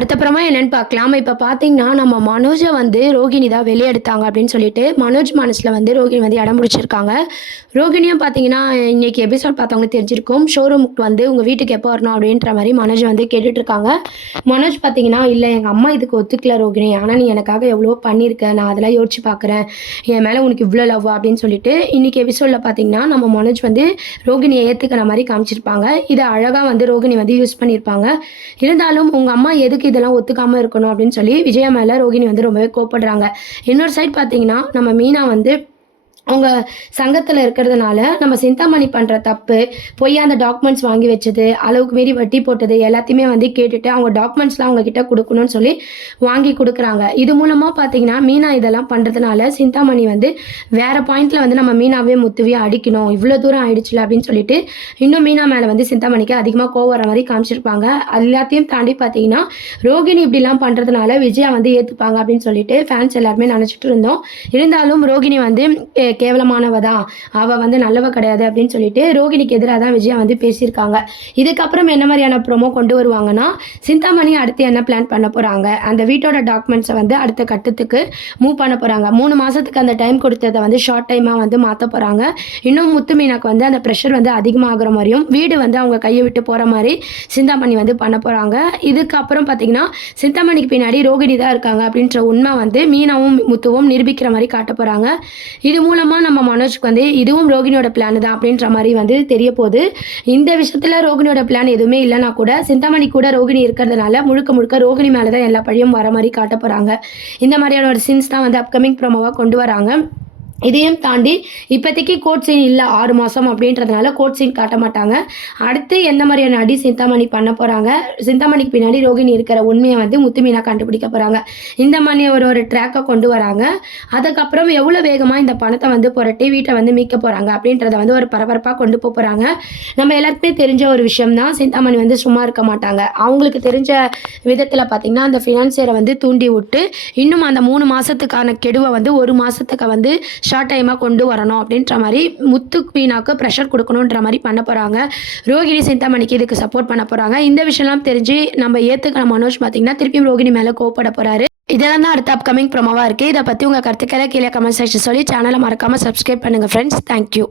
அடுத்தப்புறமா என்னன்னு பார்க்கலாம். இப்ப பார்த்தீங்கன்னா, நம்ம மனோஜ வந்து ரோகிணி தான் வெளியெடுத்தாங்க அப்படின்னு சொல்லிட்டு, மனோஜ் மனசுல வந்து ரோகிணி வந்து இடம் பிடிச்சிருக்காங்க. ரோகிணியும் பார்த்தீங்கன்னா, இன்னைக்கு எபிசோட் பார்த்தவங்களுக்கு தெரிஞ்சிருக்கும். ஷோரூமுக்கு வந்து உங்க வீட்டுக்கு எப்போ வரணும் அப்படின்ற மாரி மனோஜ் வந்து கேட்டுட்டு இருக்காங்க. மனோஜ் பார்த்தீங்கன்னா, "இல்ல எங்க அம்மா இதுக்கு ஒத்துக்கல ரோகிணி. ஆனா நீ எனக்காக எவ்வளவோ பண்ணியிருக்க. நான் அதெல்லாம் யோசிச்சு பார்க்குறேன். என் மேல உனக்கு இவ்ளோ லவ்வா?" அப்படின்னு சொல்லிட்டு, இன்னைக்கு எபிசோட்ல பார்த்தீங்கன்னா, நம்ம மனோஜ் வந்து ரோகிணிய ஏத்துக்கிற மாரி காமிச்சிருப்பாங்க. இத அழகா வந்து ரோகிணி வந்து யூஸ் பண்ணியிருப்பாங்க. இருந்தாலும் உங்க அம்மா எதுக்கு இதெல்லாம் ஒத்துக்காம இருக்கணும் அப்படின்னு சொல்லி விஜயா மேல ரோகிணி வந்து ரொம்பவே கோவப்படுறாங்க. இன்னொரு சைடு பார்த்தீங்கன்னா, நம்ம மீனா வந்து அவங்க சங்கத்துல இருக்கிறதுனால, நம்ம சிந்தாமணி பண்ற தப்பு, பொய்யா அந்த டாக்குமெண்ட்ஸ் வாங்கி வச்சது, அளவுக்கு மீறி வட்டி போட்டது எல்லாத்தையுமே வந்து கேட்டுட்டு, அவங்க டாக்குமெண்ட்ஸ்லாம் அவங்க கிட்ட குடுக்கணும்னு சொல்லி வாங்கி குடுக்குறாங்க. இது மூலமா பார்த்தீங்கன்னா, மீனா இதெல்லாம் பண்றதுனால சிந்தாமணி வந்து வேற பாயிண்ட்ல வந்து நம்ம மீனாவையும் முத்துவையும் அடிக்கணும். இவ்ளோ தூரம் ஆயிடுச்சுல அப்படின்னு சொல்லிட்டு, இன்னும் மீனா மேல வந்து சிந்தாமணிக்கு அதிகமா கோவம் வர மாரி காமிச்சிருப்பாங்க. அது எல்லாத்தையும் தாண்டி பார்த்தீங்கன்னா, ரோகிணி இப்படிலாம் பண்றதுனால விஜயா வந்து ஏத்துப்பாங்க அப்படின்னு சொல்லிட்டு ஃபேன்ஸ் எல்லாருமே நெனச்சுட்டு இருந்தோம். இருந்தாலும் ரோகிணி வந்து கேவலமானவ தான். அவ வந்து நல்லவ கிடையாது அப்படின்னு சொல்லிட்டு ரோகிணிக்கு எதிரா தான் விஜயா வந்து பேசியிருக்காங்க. இதுக்கப்புறம் என்ன மாதிரியான ப்ரோமோ கொண்டு வருவாங்கன்னா, சிந்தாமணி அடுத்து என்ன பிளான் பண்ண போறாங்க? அந்த வீட்டோட டாக்குமெண்ட்ஸ வந்து அடுத்த கட்டத்துக்கு மூவ் பண்ண போறாங்க. 3 மாசத்துக்கு அந்த டைம் கொடுத்தத வந்து ஷார்ட் டைமா வந்து மாத்த போறாங்க. இன்னும் முத்து மீனாக்கு வந்து அந்த பிரஷர் வந்து அதிகமாகுற மாரியும், வீடு வந்து அவங்க கைய விட்டு போற மாரி சிந்தாமணி வந்து பண்ண போறாங்க. இதுக்கப்புறம் பார்த்தீங்கன்னா, சிந்தாமணிக்கு பின்னாடி ரோகிணி தான் இருக்காங்க அப்படின்ற உண்மை வந்து மீனாவும் முத்துவும் நிரூபிக்கிற மாரி காட்ட போறாங்க. இது மூலமா நம்ம மனோஜ்க்கு வந்து இதுவும் ரோகிணியோட பிளான் தான் அப்படின்ற மாரி வந்து தெரிய போகுது. இந்த விஷயத்துல ரோகிணியோட பிளான் எதுவுமே இல்லைனா கூட சிந்தாமணி கூட ரோகிணி இருக்கிறதுனால முழுக்க முழுக்க ரோகிணி மேல தான் எல்லா பழியும் வர மாரி காட்ட போறாங்க. இந்த மாதிரியான ஒரு சீன்ஸ் தான் வந்து அப்கமிங் ப்ரோமோவா கொண்டு வராங்க. இதையும் தாண்டி இப்போதைக்கு கோர்ட் சீன் இல்ல 6 மாசம் அப்படின்றதுனால கோர்ட் சீன் காட்ட மாட்டாங்க. அடுத்து எந்த மாதிரியான அடி சிந்தாமணி பண்ண போறாங்க, சிந்தாமணிக்கு பின்னாடி ரோகிணி இருக்கிற உண்மையை வந்து முத்து மீனா கண்டுபிடிக்க போறாங்க. இந்த மாதிரி ஒரு ட்ராக்கை கொண்டு வராங்க. அதுக்கப்புறம் எவ்வளோ வேகமா இந்த பணத்தை வந்து புரட்டி வீட்டை வந்து மீட்க போறாங்க அப்படின்றத வந்து ஒரு பரபரப்பாக கொண்டு போறாங்க. நம்ம எல்லாருக்குமே தெரிஞ்ச ஒரு விஷயம் தான், சிந்தாமணி வந்து சும்மா இருக்க மாட்டாங்க. அவங்களுக்கு தெரிஞ்ச விதத்தில் பார்த்தீங்கன்னா அந்த ஃபினான்சியரை வந்து தூண்டி விட்டு இன்னும் அந்த 3 மாசத்துக்கான கெடுவை வந்து 1 மாசத்துக்கு வந்து ஷார்ட் டைமாக கொண்டு வரணும் அப்படின்ற மாதிரி முத்து மீனாக்கு ப்ரெஷர் கொடுக்கணுன்ற மாதிரி பண்ண போகிறாங்க. ரோகிணி சிந்தாமணிக்கு இதுக்கு சப்போர்ட் பண்ண போகிறாங்க. இந்த விஷயம்லாம் தெரிஞ்சு நம்ம ஏற்றுக்கிற மனோஜ் பார்த்தீங்கன்னா திருப்பியும் ரோகிணி மேலே கோவப்பட போகிறாரு. இதெல்லாம் தான் அடுத்த அப்கமிங் ப்ரோமோவாக இருக்குது. இதை பற்றி உங்கள் கருத்துக்களை கீழே கமெண்ட் செக்ஷன் சொல்லி சேனலை மறக்காமல் சப்ஸ்கிரைப் பண்ணுங்கள் ஃப்ரெண்ட்ஸ். தேங்க்யூ.